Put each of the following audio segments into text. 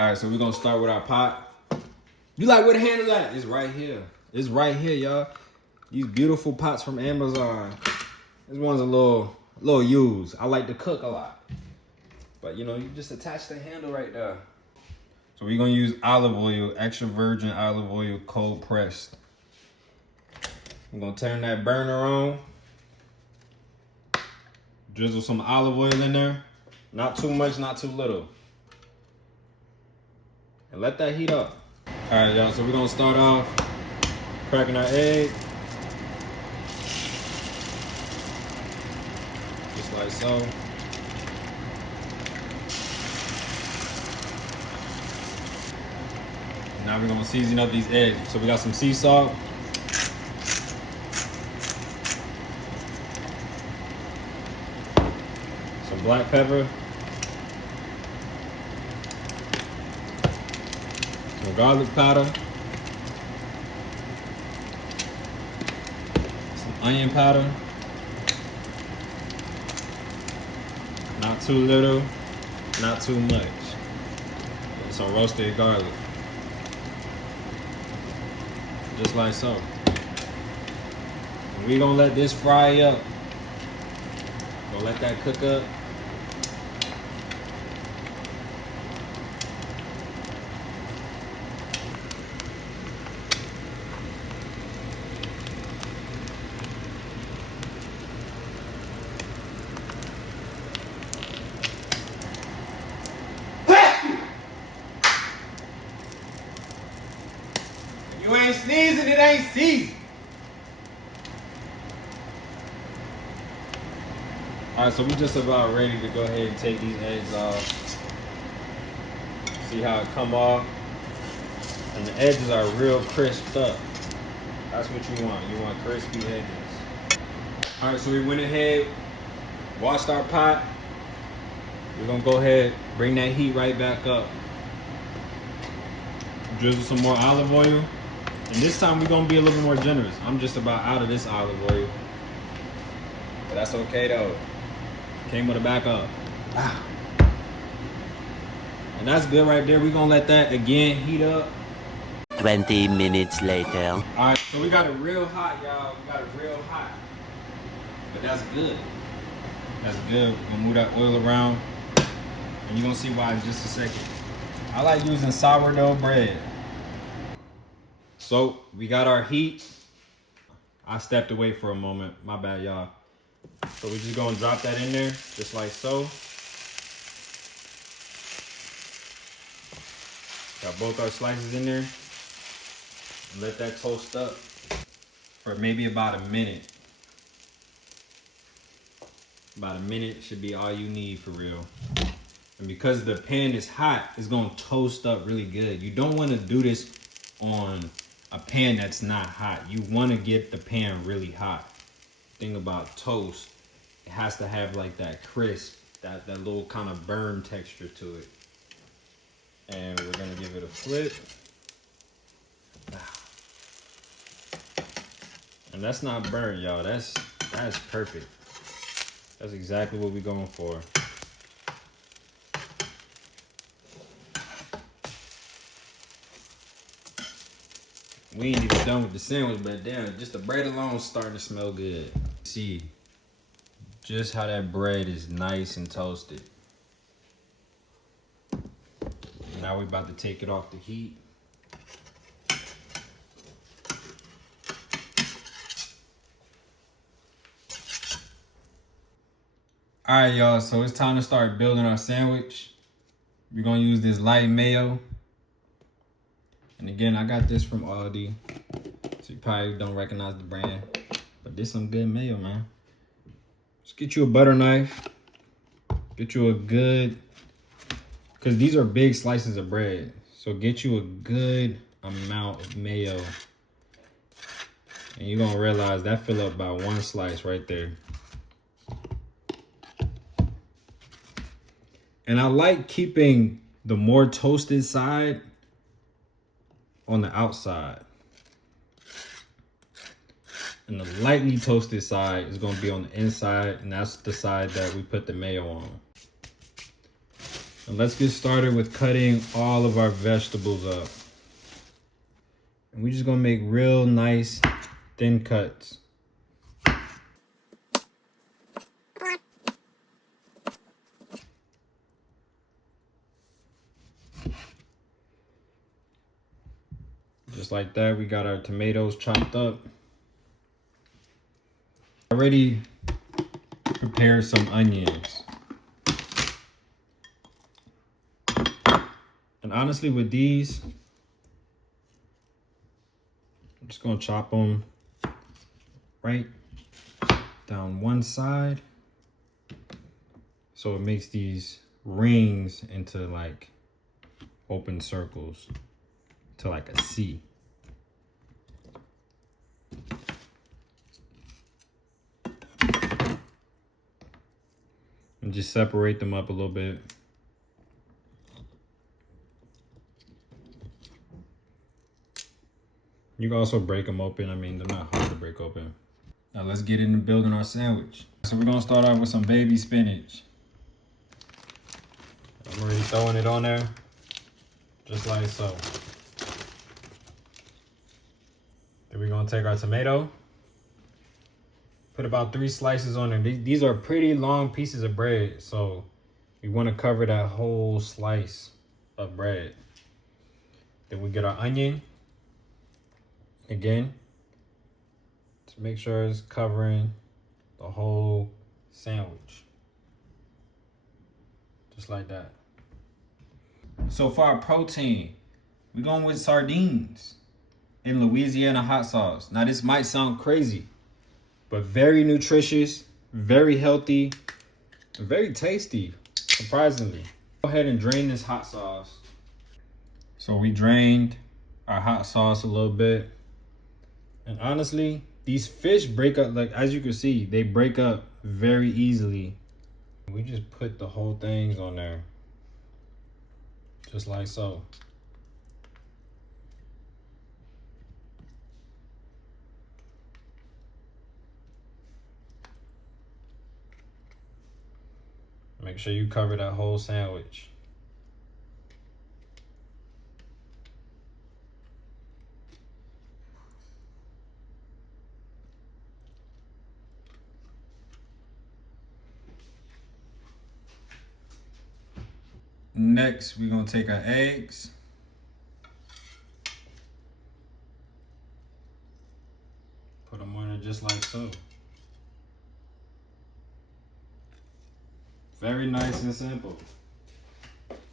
All right, so we're gonna start with our pot. You like, where the handle at? It's right here. It's right here, y'all. These beautiful pots from Amazon. This one's a little used. I like to cook a lot. But you know, you just attach the handle right there. So we're gonna use olive oil, extra virgin olive oil, cold pressed. I'm gonna turn that burner on. Drizzle some olive oil in there. Not too much, not too little. And let that heat up. All right, y'all, so we're gonna start off cracking our egg. Just like so. Now we're gonna season up these eggs. So we got some sea salt. Some black pepper. Some garlic powder. Some onion powder. Not too little, not too much. And some roasted garlic. Just like so. And we're gonna let this fry up. Gonna let that cook up. You ain't sneezing, it ain't season. All right, so we just about ready to go ahead and take these eggs off. See how it come off? And the edges are real crisped up. That's what you want. You want crispy edges. All right, so we went ahead, washed our pot. We're gonna go ahead, bring that heat right back up. Drizzle some more olive oil. And this time we're gonna be a little bit more generous. I'm just about out of this olive oil. But that's okay though. Came with a backup. Ah. And that's good right there. We're gonna let that again heat up. 20 minutes later. Alright, so we got it real hot, y'all. We got it real hot. But that's good. That's good. We're gonna move that oil around. And you're gonna see why in just a second. I like using sourdough bread. So we got our heat. I stepped away for a moment. My bad, y'all. So we're just gonna drop that in there, just like so. Got both our slices in there. And let that toast up for maybe about a minute. About a minute should be all you need for real. And because the pan is hot, it's gonna toast up really good. You don't wanna do this on a pan that's not hot. You wanna get the pan really hot. Thing about toast, it has to have like that crisp, that little kind of burn texture to it. And we're gonna give it a flip. And that's not burnt, y'all. That's perfect. That's exactly what we're going for. We ain't even done with the sandwich, but damn, just the bread alone is starting to smell good. See just how that bread is nice and toasted. Now we're about to take it off the heat. All right, y'all, so it's time to start building our sandwich. We're gonna use this light mayo. And again, I got this from Aldi. So you probably don't recognize the brand, but this some good mayo, man. Just get you a butter knife. Get you a good, because these are big slices of bread. So get you a good amount of mayo. And you're gonna realize that fill up about one slice right there. And I like keeping the more toasted side on the outside. And the lightly toasted side is going to be on the inside, and that's the side that we put the mayo on. And let's get started with cutting all of our vegetables up. And we're just gonna make real nice thin cuts. Just like that, we got our tomatoes chopped up. Already prepared some onions. And honestly, with these, I'm just gonna chop them right down one side, so it makes these rings into like open circles to like a C. And just separate them up a little bit. You can also break them open. I mean, they're not hard to break open. Now let's get into building our sandwich. So we're gonna start off with some baby spinach. I'm already throwing it on there, just like so. Then we're gonna take our tomato, put about 3 slices on there. These are pretty long pieces of bread, so we wanna cover that whole slice of bread. Then we get our onion. Again, to make sure it's covering the whole sandwich. Just like that. So for our protein, we're going with sardines in Louisiana hot sauce. Now this might sound crazy, but very nutritious, very healthy, very tasty, surprisingly. Go ahead and drain this hot sauce. So we drained our hot sauce a little bit. And honestly, these fish break up, like as you can see, they break up very easily. We just put the whole things on there, just like so. Make sure you cover that whole sandwich. Next, we're gonna take our eggs. Put them on it just like so. Very nice and simple.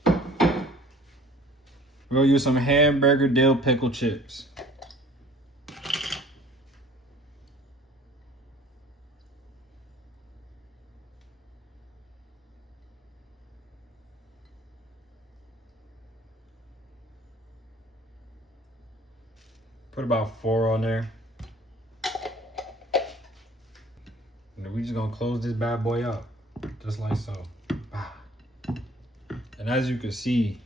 We're gonna use some hamburger dill pickle chips. Put about 4 on there. And then we just gonna close this bad boy up, just like so. And as you can see,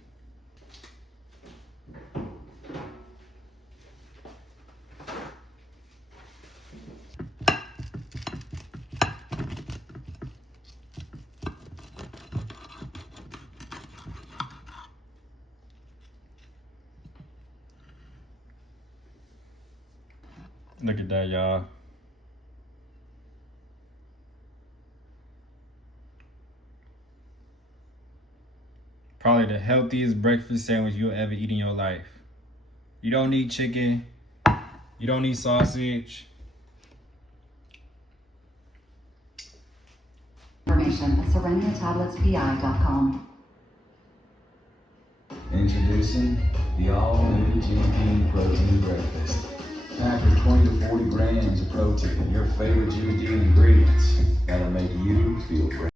look at that, y'all. Probably the healthiest breakfast sandwich you'll ever eat in your life. You don't need chicken. You don't need sausage. Information at sereniatabletspi.com. Introducing the all-new Jimmy Protein Breakfast. Packed with 20 to 40 grams of protein, your favorite Jimmy Dean ingredients that'll make you feel great.